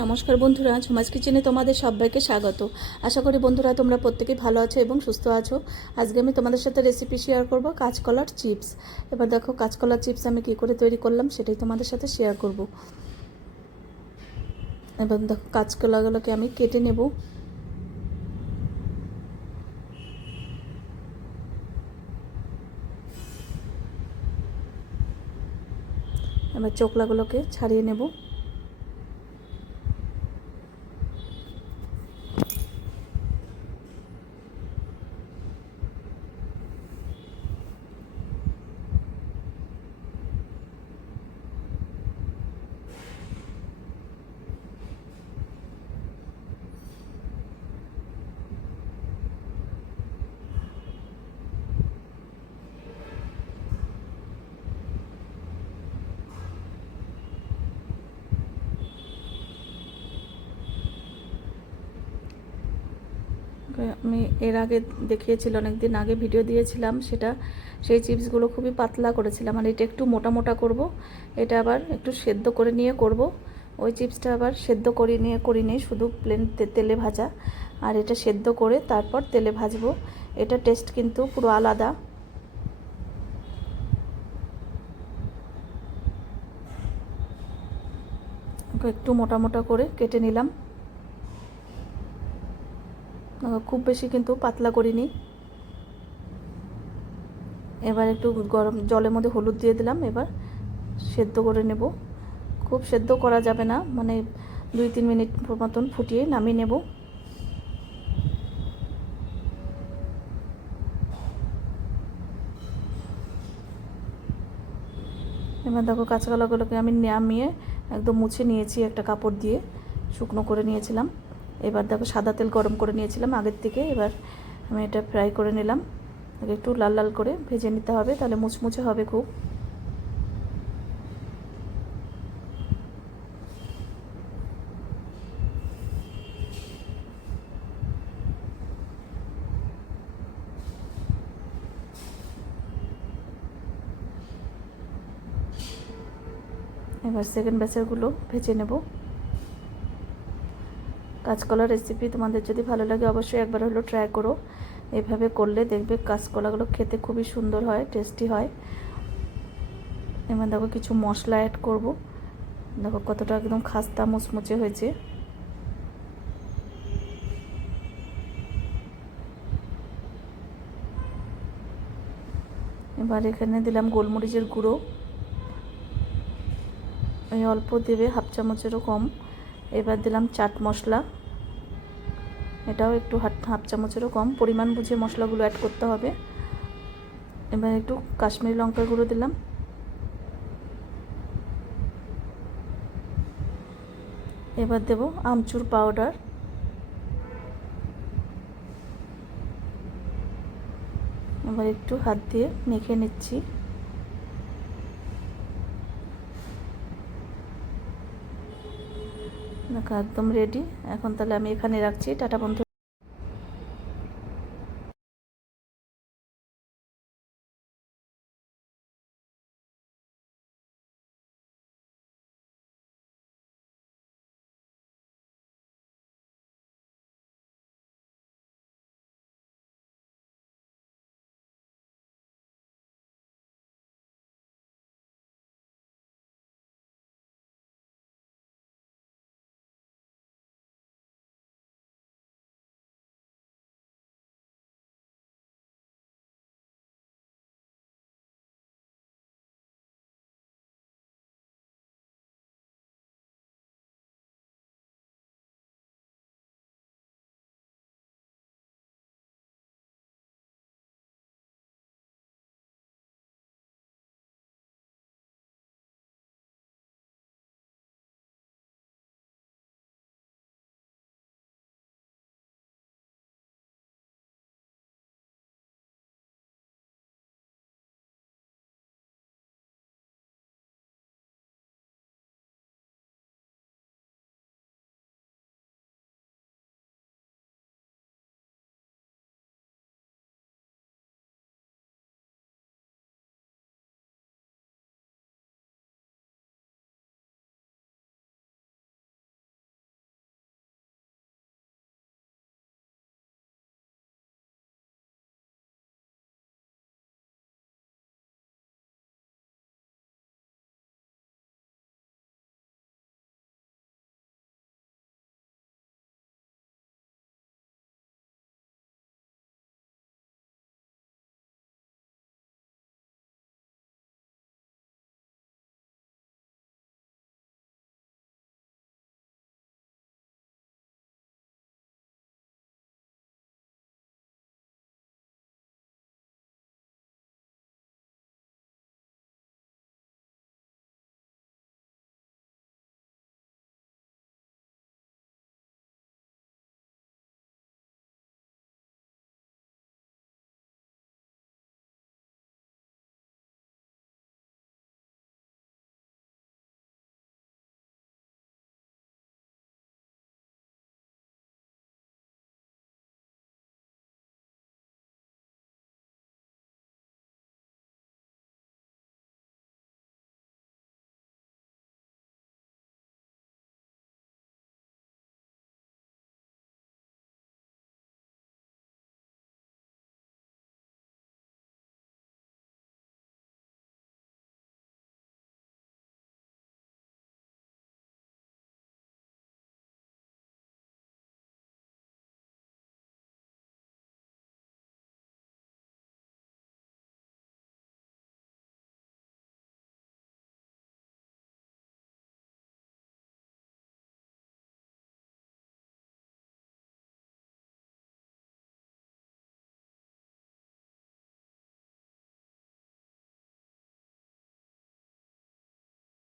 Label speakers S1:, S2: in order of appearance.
S1: নমস্কার বন্ধুরা ঝুমাস কিচেনে তোমাদের সবাইকে স্বাগত। আশা করি বন্ধুরা তোমরা প্রত্যেকেই ভালো আছো এবং সুস্থ আছো। আজকে আমি তোমাদের সাথে রেসিপি শেয়ার করব কাঁচকলার চিপস এবার দেখো কাঁচকলার চিপস আমি কী করে তৈরি করলাম সেটাই তোমাদের সাথে শেয়ার করব। এবার দেখো কাঁচকলাগুলোকে আমি কেটে নেব। এবার চোকলাগুলোকে ছাড়িয়ে নেব। আমি এর আগে দেখিয়েছিল অনেক দিন আগে ভিডিও দিয়েছিলাম সেটা। সেই চিপসগুলো খুবই পাতলা করেছিলাম, আর এটা একটু মোটা মোটা করব। এটা আবার একটু সেদ্ধ করে নিয়ে করব। ওই চিপসটা আবার সেদ্ধ করে নিয়ে করি নেই, শুধু প্লেন তেলে ভাজা। আর এটা সেদ্ধ করে তারপর তেলে ভাজবো। এটা টেস্ট কিন্তু পুরো আলাদা। একটু মোটা মোটা করে কেটে নিলাম। খুব বেশি কিন্তু পাতলা করিনি। এবার একটু গরম জলের মধ্যে হলুদ দিয়ে দিলাম, এবার সেদ্ধ করে নেব। খুব সেদ্ধ করা যাবে না মানে দুই তিন মিনিট মতন ফুটিয়ে নামিয়ে নেব। এবার দেখো কাঁচাকলাগুলোকে আমি নামিয়ে একদম মুছে নিয়েছি একটা কাপড় দিয়ে, শুকনো করে নিয়েছিলাম। এবার দেখো সাদা তেল গরম করে নিয়েছিলাম আগের থেকে, এবার আমি এটা ফ্রাই করে নিলাম। একটু লাল লাল করে ভেজে নিতে হবে, তাহলে মুচমুচে হবে খুব। এবার সেকেন্ড ব্যাচেরগুলো ভেজে নেব। কাঁচকলার রেসিপি তোমাদের যদি ভালো লাগে অবশ্যই একবার হলো ট্রাই করো। এভাবে করলে দেখবে কাঁচকলাগুলো খেতে খুবই সুন্দর হয় টেস্টি হয়। এবার দেখো কিছু মশলা অ্যাড করব। দেখো কতটা একদম খাস্তা মুচমুচে হয়েছে। এবার এখানে দিলাম গোলমরিচের গুঁড়ো। এই অল্প দেবে হাফ চামচেরও কম। এবার দিলাম চাট মশলা। এটাও একটু হাফ চামচেরও কম। পরিমাণ বুঝে মশলাগুলো অ্যাড করতে হবে। এবার একটু কাশ্মীরি লঙ্কা গুঁড়ো দিলাম। এবার দেব আমচুর পাউডার এবার একটু হাত দিয়ে মেখে নিচ্ছি। দেখো একদম রেডি এখন তাহলে আমি এখানে রাখছি। টাটা বন্ধু।